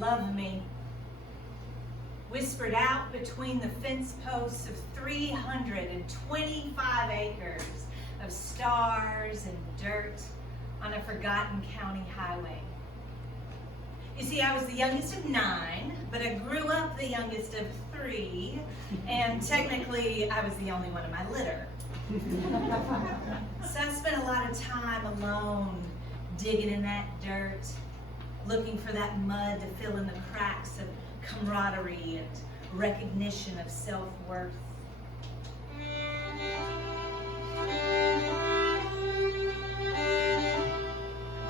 Love me, whispered out between the fence posts of 325 acres of stars and dirt on a forgotten county highway. You see, I was the youngest of 9, but I grew up the youngest of 3, and technically I was the only one in my litter. So I spent a lot of time alone, digging in that dirt, looking for that mud to fill in the cracks of camaraderie and recognition of self-worth.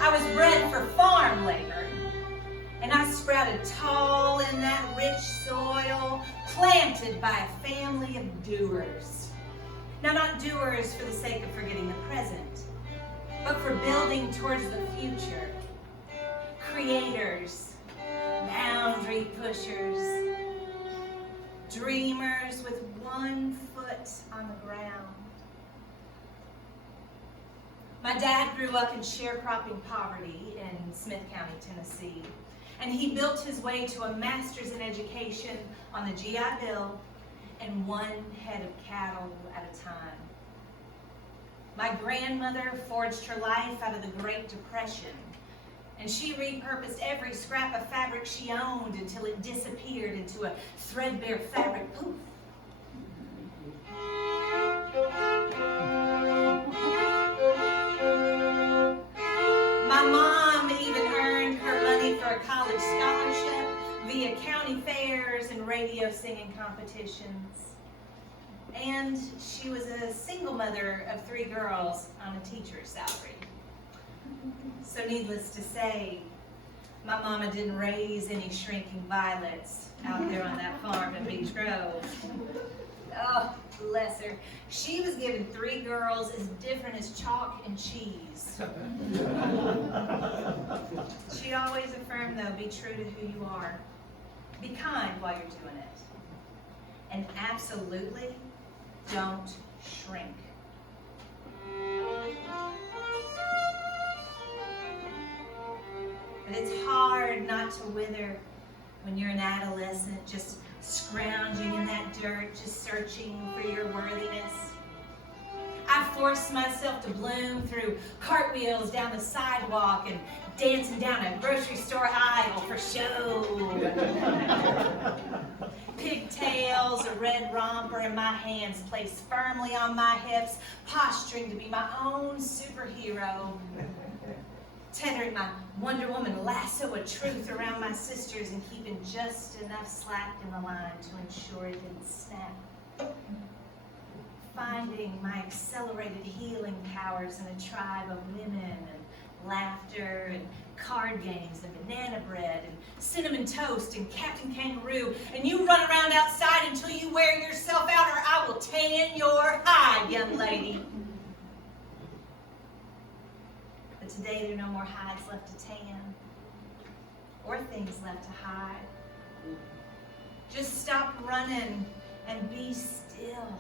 I was bred for farm labor, and I sprouted tall in that rich soil, planted by a family of doers. Now, not doers for the sake of forgetting the present, but for building towards the future. Creators, boundary pushers, dreamers with one foot on the ground. My dad grew up in sharecropping poverty in Smith County, Tennessee, and he built his way to a master's in education on the GI Bill and 1 head of cattle at a time. My grandmother forged her life out of the Great Depression, and she repurposed every scrap of fabric she owned until it disappeared into a threadbare fabric poof. My mom even earned her money for a college scholarship via county fairs and radio singing competitions. And she was a single mother of 3 girls on a teacher's salary. So needless to say, my mama didn't raise any shrinking violets out there on that farm in Beach Grove. Oh, bless her. She was given 3 girls as different as chalk and cheese. She always affirmed, though, be true to who you are. Be kind while you're doing it. And absolutely don't shrink. But it's hard not to wither when you're an adolescent, just scrounging in that dirt, just searching for your worthiness. I forced myself to bloom through cartwheels down the sidewalk and dancing down a grocery store aisle for show. Pigtails, a red romper, and my hands placed firmly on my hips, posturing to be my own superhero. Tethering my Wonder Woman lasso of truth around my sisters and keeping just enough slack in the line to ensure it didn't snap. Finding my accelerated healing powers in a tribe of women and laughter and card games and banana bread and cinnamon toast and Captain Kangaroo, and you run around outside until you wear yourself out or I will tan your hide, young lady. But today there are no more hides left to tan or things left to hide. Just stop running and be still.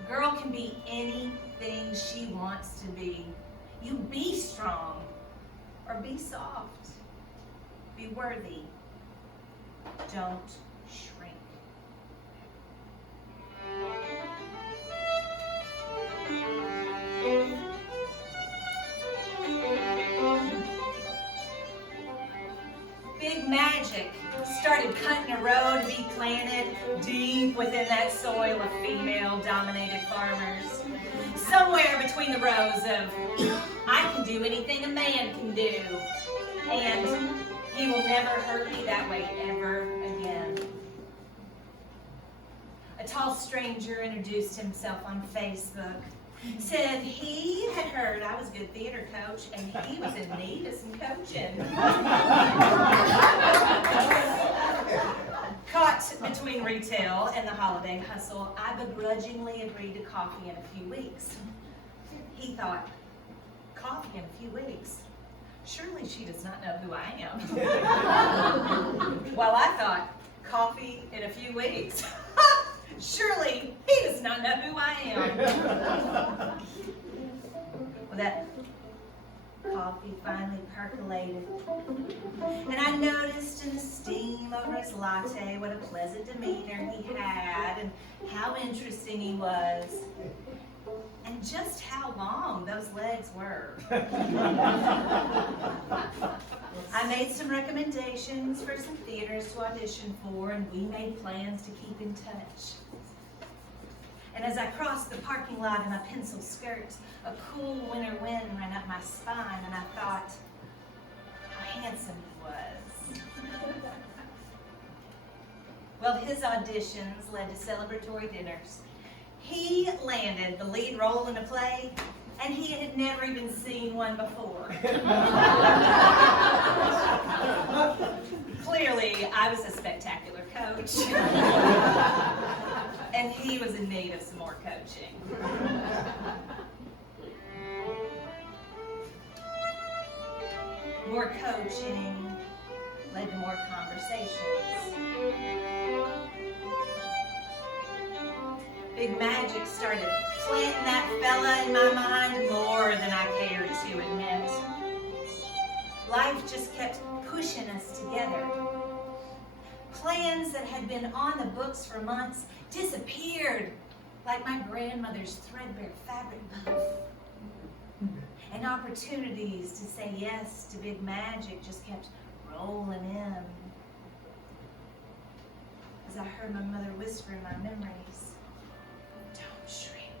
A girl can be anything she wants to be. You be strong or be soft. Be worthy. Don't shrink. Big Magic started cutting a road to be planted deep within that soil of female-dominated farmers. Somewhere between the rows of, I can do anything a man can do, and he will never hurt me that way ever again. A tall stranger introduced himself on Facebook. Said he had heard I was a good theater coach and he was in need of some coaching. Caught between retail and the holiday hustle, I begrudgingly agreed to coffee in a few weeks. He thought, coffee in a few weeks? Surely she does not know who I am. While I thought, coffee in a few weeks? Surely he does not know who I am. Well, that coffee finally percolated, and I noticed in the steam over his latte what a pleasant demeanor he had, and how interesting he was, and just how long those legs were. I made some recommendations for some theaters to audition for, and we made plans to keep in touch. And as I crossed the parking lot in my pencil skirt, a cool winter wind ran up my spine, and I thought how handsome he was. Well, his auditions led to celebratory dinners. He landed the lead role in a play, and he had never even seen one before. Clearly, I was a spectacular coach. And he was in need of some more coaching. More coaching led to more conversations. Big Magic started planting that fella in my mind more than I cared to admit. Life just kept pushing us together. Plans that had been on the books for months disappeared like my grandmother's threadbare fabric puff. And opportunities to say yes to Big Magic just kept rolling in. As I heard my mother whisper in my memories, "Don't shrink."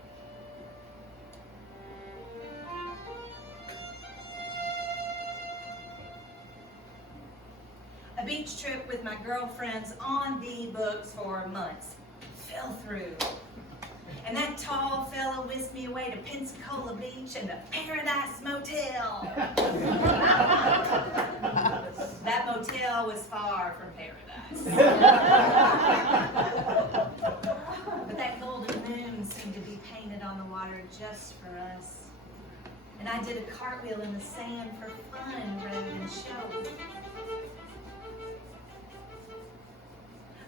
A beach trip with my girlfriends on the books for months fell through. And that tall fella whisked me away to Pensacola Beach and the Paradise Motel. That motel was far from paradise. But that golden moon seemed to be painted on the water just for us. And I did a cartwheel in the sand for fun rather than show.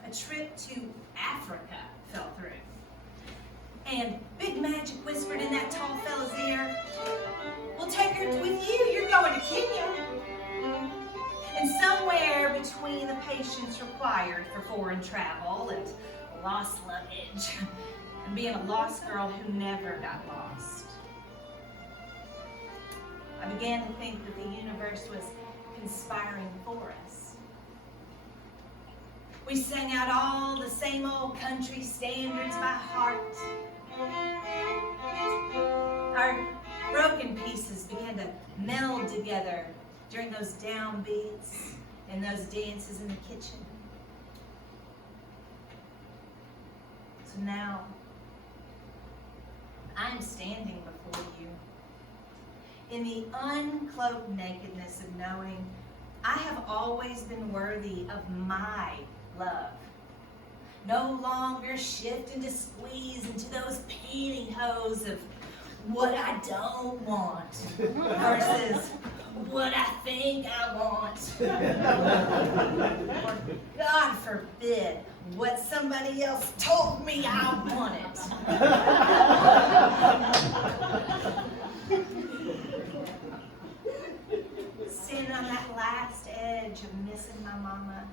A trip to Africa fell through. And Big Magic whispered in that tall fella's ear, "We'll take her with you, you're going to Kenya." And somewhere between the patience required for foreign travel and lost luggage, and being a lost girl who never got lost, I began to think that the universe was conspiring for us. We sang out all the same old country standards by heart. Our broken pieces began to meld together during those downbeats and those dances in the kitchen. So now, I'm standing before you in the uncloaked nakedness of knowing I have always been worthy of my love. No longer shift and to squeeze into those pantyhose of what I don't want versus what I think I want. Or, God forbid, what somebody else told me I wanted. Standing on that last edge of missing my mama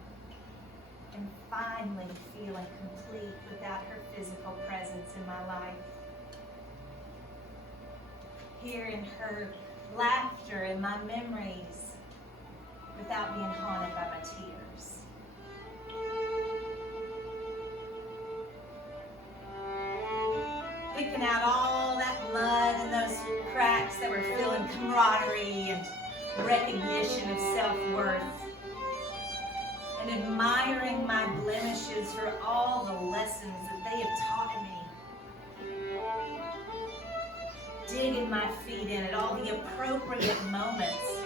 and finally feeling complete without her physical presence in my life. Hearing her laughter in my memories without being haunted by my tears. Picking out all that mud and those cracks that were filling camaraderie and recognition of self-worth. And admiring my blemishes for all the lessons that they have taught me. Digging my feet in at all the appropriate moments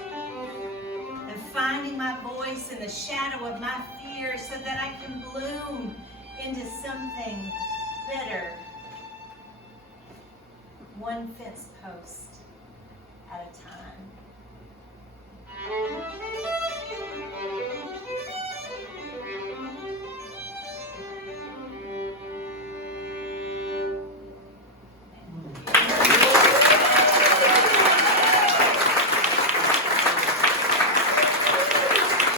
and finding my voice in the shadow of my fear so that I can bloom into something better. One fence post at a time.